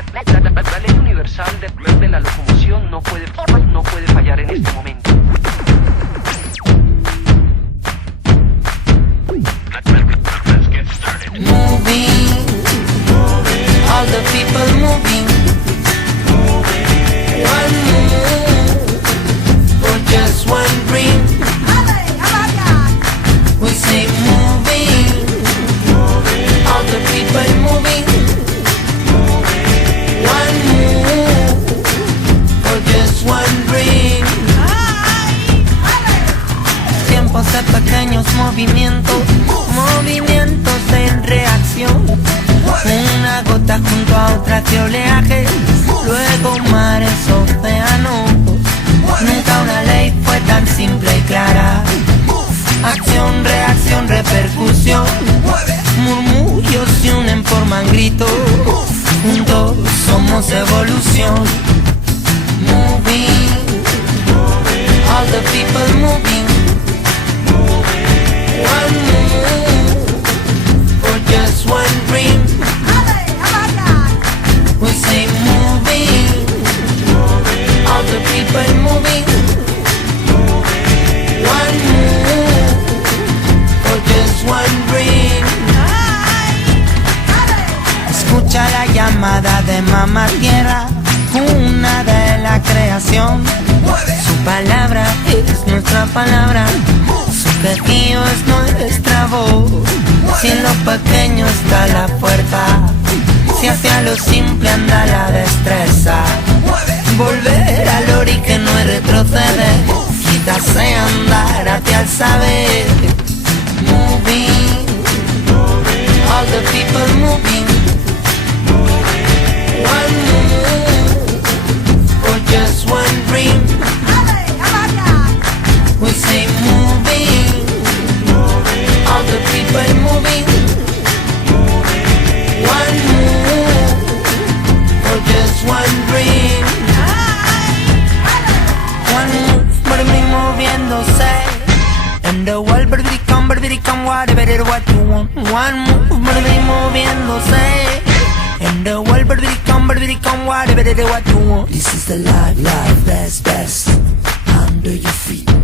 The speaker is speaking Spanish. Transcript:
La ley universal de la locomoción no puede fallar en este momento. Moving, all the people moving. One move for just one dream. We say moving, all the people moving. One move for just one dream. Tiempos de pequeños movimientos, movimientos en reacción. Una gota junto a otra de oleaje, luego mares, océanos. Nunca una ley fue tan simple y clara. Acción, reacción, repercusión. Murmullos se unen, forman gritos. Juntos somos evolución. Moving, all the people moving. One move for just one dream. We say moving, all the people moving. One move for just one dream. Escucha la llamada de mamá tierra, cuna de la creación. Su palabra es nuestra palabra, su quejío es nuestra voz. Si en lo pequeño está la fuerza, si hacia lo simple anda la destreza. Volver al ori que no es retroceder, quítase andar hacia el saber. Moving, all the people moving. One move for just one dream. We say moving, all the people moving. One move for just one dream. One move, moving, moviéndose. And the world, come, whatever it what you want. One move, moving, moviéndose. And the world, come, whatever it what you want. This is the life that's best under your feet.